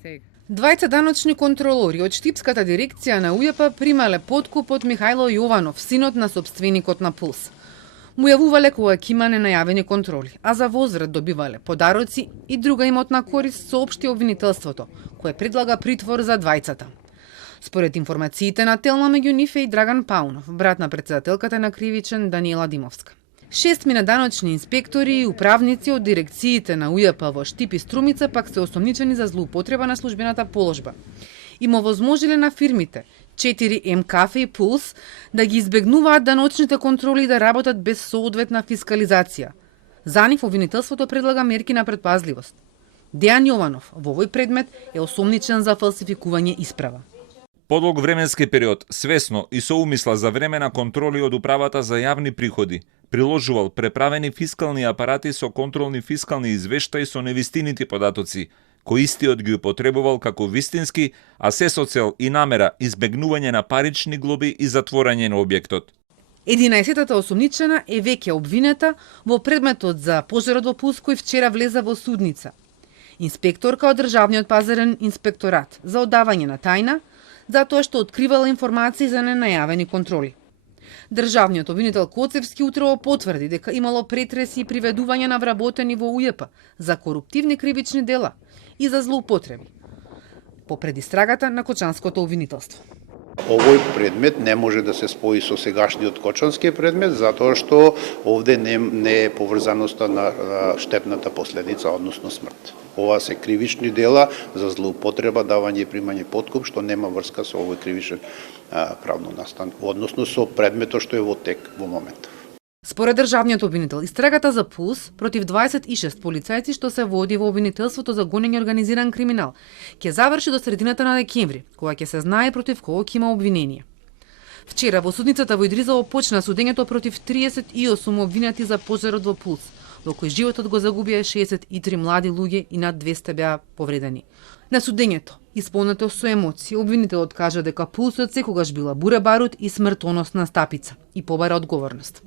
Двајца даночни контролори од Штипската дирекција на УЈП примале подкуп од Михајло Јованов, синот на сопственикот на Пулс. Му јавувале кога ќе има ненајавени контроли, а за возврат добивале подароци и друга имотна корист, соопшти обвинителството, кое предлага притвор за двајцата. Според информациите на телна меѓу нив е и Драган Паунов, брат на претседателката на кривичен Даниела Димовска. 6 даночни инспектори и управници од дирекциите на УЈП во Штип и Струмица пак се осомничени за злоупотреба на службената положба. Им овозможиле на фирмите 4М Кафе и Пулс да ги избегнуваат даночните контроли и да работат без соодветна фискализација. За нив обвинителството предлага мерки на предпазливост. Дејан Јованов во овој предмет е осомничен за фалсификување исправа. Подолг временски период, свесно и со умисла за време на контроли од Управата за јавни приходи, приложувал преправени фискални апарати со контролни фискални извештаи со невистините податоци, кои истиот ги употребувал како вистински, а се со цел и намера избегнување на парични глоби и затворање на објектот. 11-та осомничена е веќе обвинета во предметот за пожарот во Пулс кој вчера влезе во судница. Инспекторка од Државниот пазарен инспекторат за оддавање на тајна, затоа што откривала информации за ненајавени контроли. Државниот обвинител Коцевски утрово потврди дека имало претреси и приведување на вработени во УЈП за коруптивни кривични дела и за злоупотреби по предистрагата на Кочанското обвинителство. Овој предмет не може да се спои со сегашниот Кочански предмет, затоа што овде не е поврзаноста на штетната последица, односно смрт. Ова се кривични дела за злоупотреба, давање и примање подкуп, што нема врска со овој кривичен правно настан, односно со предметот што е во тек во моментот. Според државниот обвинител, истрагата за Пулс против 26 полицајци што се води во обвинителството за гонење организиран криминал ќе заврши до средината на декември, кога ќе се знае против кого ќе има обвинение. Вчера во судницата во Идризово почна судењето против 38 обвинети за пожарот во Пулс, во кој животот го загубија 63 млади луѓе и над 200 беа повредени. На судењето, исполнето со емоции, обвинителот кажа дека Пулсот секогаш била буре барут и смртоносна стапица и побара одговорност.